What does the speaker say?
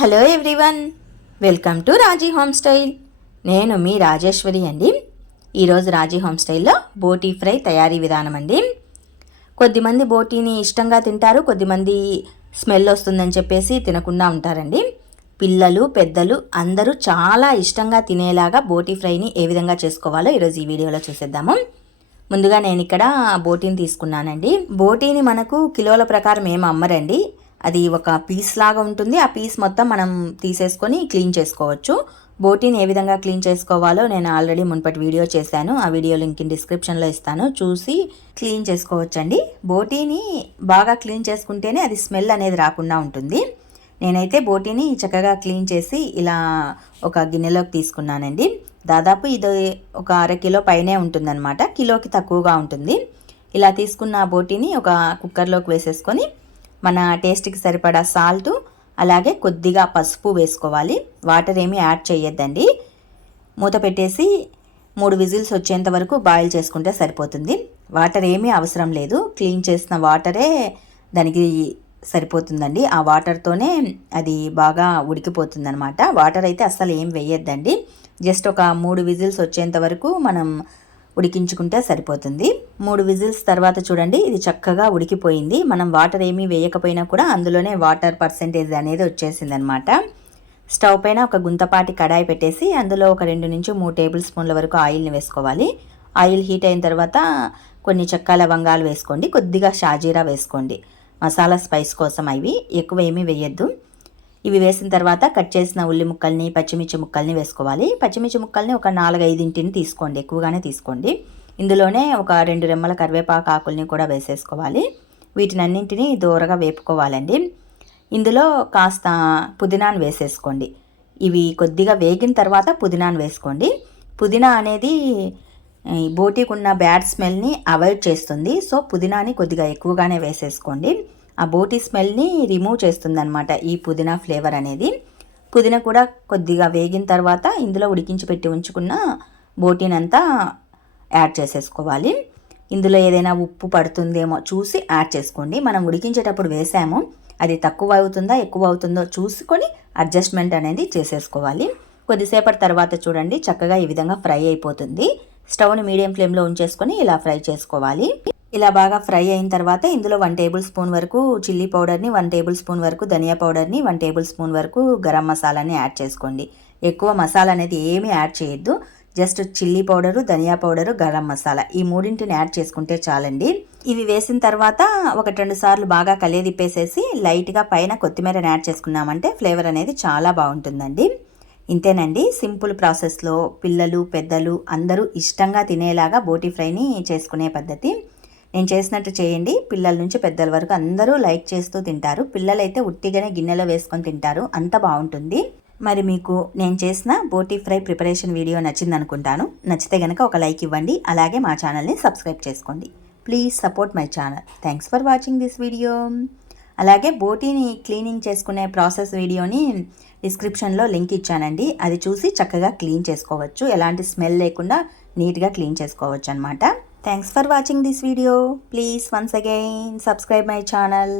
Hello everyone, welcome to Raji home style. నేను మీ రాజేశ్వరి అండి. ఈరోజు రాజీ హోమ్ స్టైల్లో బోటీ ఫ్రై తయారీ విధానం అండి. కొద్దిమంది బోటీని ఇష్టంగా తింటారు, కొద్దిమంది స్మెల్ వస్తుందని చెప్పేసి తినకుండా ఉంటారండి. పిల్లలు పెద్దలు అందరూ చాలా ఇష్టంగా తినేలాగా బోటీ ఫ్రైని ఏ విధంగా చేసుకోవాలో ఈరోజు ఈ వీడియోలో చూసేద్దాము. ముందుగా నేను ఇక్కడ బోటీని తీసుకున్నానండి. బోటీని మనకు కిలోల ప్రకారం ఏం అమ్మరండి, అది ఒక పీస్ లాగా ఉంటుంది. ఆ పీస్ మొత్తం మనం తీసేసుకొని క్లీన్ చేసుకోవచ్చు. బోటీని ఏ విధంగా క్లీన్ చేసుకోవాలో నేను ఆల్రెడీ మునుపటి వీడియో చేశాను. ఆ వీడియో లింక్ డిస్క్రిప్షన్లో ఇస్తాను, చూసి క్లీన్ చేసుకోవచ్చండి. బోటీని బాగా క్లీన్ చేసుకుంటేనే అది స్మెల్ అనేది రాకుండా ఉంటుంది. నేనైతే బోటీని చక్కగా క్లీన్ చేసి ఇలా ఒక గిన్నెలోకి తీసుకున్నానండి. దాదాపు ఇది ఒక అరకిలో పైనే ఉంటుందన్నమాట, కిలోకి తక్కువగా ఉంటుంది. ఇలా తీసుకున్న బోటీని ఒక కుక్కర్లోకి వేసేసుకొని మన టేస్ట్కి సరిపడా సాల్టు, అలాగే కొద్దిగా పసుపు వేసుకోవాలి. వాటర్ ఏమీ యాడ్ చేయొద్దండి. మూత పెట్టేసి 3 విజిల్స్ వచ్చేంత వరకు బాయిల్ చేసుకుంటే సరిపోతుంది. వాటర్ ఏమీ అవసరం లేదు, క్లీన్ చేసిన వాటరే దానికి సరిపోతుందండి. ఆ వాటర్తోనే అది బాగా ఉడికిపోతుందన్నమాట. వాటర్ అయితే అస్సలు ఏం వేయొద్దండి. జస్ట్ ఒక 3 విజిల్స్ వచ్చేంత వరకు మనం ఉడికించుకుంటే సరిపోతుంది. 3 విజిల్స్ తర్వాత చూడండి, ఇది చక్కగా ఉడికిపోయింది. మనం వాటర్ ఏమీ వేయకపోయినా కూడా అందులోనే వాటర్ పర్సెంటేజ్ అనేది వచ్చేసిందనమాట. స్టవ్ పైన ఒక గుంతపాటి కడాయి పెట్టేసి అందులో ఒక 2 నుంచి 3 టేబుల్ స్పూన్ల వరకు ఆయిల్ని వేసుకోవాలి. ఆయిల్ హీట్ అయిన తర్వాత కొన్ని చెక్క లవంగాలు వేసుకోండి, కొద్దిగా షాజీరా వేసుకోండి, మసాలా స్పైస్ కోసం. అవి ఎక్కువ ఏమీ వేయద్దు. ఇవి వేసిన తర్వాత కట్ చేసిన ఉల్లి ముక్కల్ని, పచ్చిమిర్చి ముక్కల్ని వేసుకోవాలి. పచ్చిమిర్చి ముక్కల్ని ఒక 4-5 తీసుకోండి, ఎక్కువగానే తీసుకోండి. ఇందులోనే ఒక 2 రెమ్మల కరివేపాకు ఆకుల్ని కూడా వేసేసుకోవాలి. వీటినన్నింటినీ దూరగా వేపుకోవాలండి. ఇందులో కాస్త పుదీనాను వేసేసుకోండి. ఇవి కొద్దిగా వేగిన తర్వాత పుదీనాను వేసుకోండి. పుదీనా అనేది బోటీకి ఉన్న బ్యాడ్ స్మెల్ని అవాయిడ్ చేస్తుంది. సో పుదీనాని కొద్దిగా ఎక్కువగానే వేసేసుకోండి. ఆ బోటీ స్మెల్ని రిమూవ్ చేస్తుంది అనమాట ఈ పుదీనా ఫ్లేవర్ అనేది. పుదీనా కూడా కొద్దిగా వేగిన తర్వాత ఇందులో ఉడికించి పెట్టి ఉంచుకున్న బోటీనంతా యాడ్ చేసేసుకోవాలి. ఇందులో ఏదైనా ఉప్పు పడుతుందేమో చూసి యాడ్ చేసుకోండి. మనం ఉడికించేటప్పుడు వేసాము, అది తక్కువ అవుతుందా ఎక్కువ అవుతుందో చూసుకొని అడ్జస్ట్మెంట్ అనేది చేసేసుకోవాలి. కొద్దిసేపటి తర్వాత చూడండి, చక్కగా ఈ విధంగా ఫ్రై అయిపోతుంది. స్టవ్ని మీడియం ఫ్లేమ్లో ఉంచేసుకొని ఇలా ఫ్రై చేసుకోవాలి. ఇలా బాగా ఫ్రై అయిన తర్వాత ఇందులో 1 టేబుల్ స్పూన్ వరకు చిల్లీ పౌడర్ని, 1 టేబుల్ స్పూన్ వరకు ధనియా పౌడర్ని, 1 టేబుల్ స్పూన్ వరకు గరం మసాలాని యాడ్ చేసుకోండి. ఎక్కువ మసాలా అనేది ఏమీ యాడ్ చేయొద్దు. జస్ట్ చిల్లీ పౌడరు, ధనియా పౌడరు, గరం మసాలా ఈ 3ని యాడ్ చేసుకుంటే చాలండి. ఇవి వేసిన తర్వాత 1-2 సార్లు బాగా కలియదిప్పేసేసి లైట్గా పైన కొత్తిమీరని యాడ్ చేసుకున్నామంటే ఫ్లేవర్ అనేది చాలా బాగుంటుందండి. ఇంతేనండి, సింపుల్ ప్రాసెస్లో పిల్లలు పెద్దలు అందరూ ఇష్టంగా తినేలాగా బోటీ ఫ్రైని చేసుకునే పద్ధతి. నేను చేసినట్టు చేయండి, పిల్లల నుంచి పెద్దల వరకు అందరూ లైక్ చేస్తూ తింటారు. పిల్లలైతే ఉట్టిగానే గిన్నెలో వేసుకొని తింటారు, అంత బాగుంటుంది. మరి మీకు నేను చేసిన బోటీ ఫ్రై ప్రిపరేషన్ వీడియో నచ్చింది అనుకుంటాను. నచ్చితే కనుక ఒక లైక్ ఇవ్వండి, అలాగే మా ఛానల్ని సబ్స్క్రైబ్ చేసుకోండి. Please support my channel. Thanks for watching this video. అలాగే బోటీని క్లీనింగ్ చేసుకునే ప్రాసెస్ వీడియోని డిస్క్రిప్షన్లో లింక్ ఇచ్చానండి. అది చూసి చక్కగా క్లీన్ చేసుకోవచ్చు, ఎలాంటి స్మెల్ లేకుండా నీట్గా క్లీన్ చేసుకోవచ్చు అనమాట. Thanks for watching this video. Please once again subscribe my channel.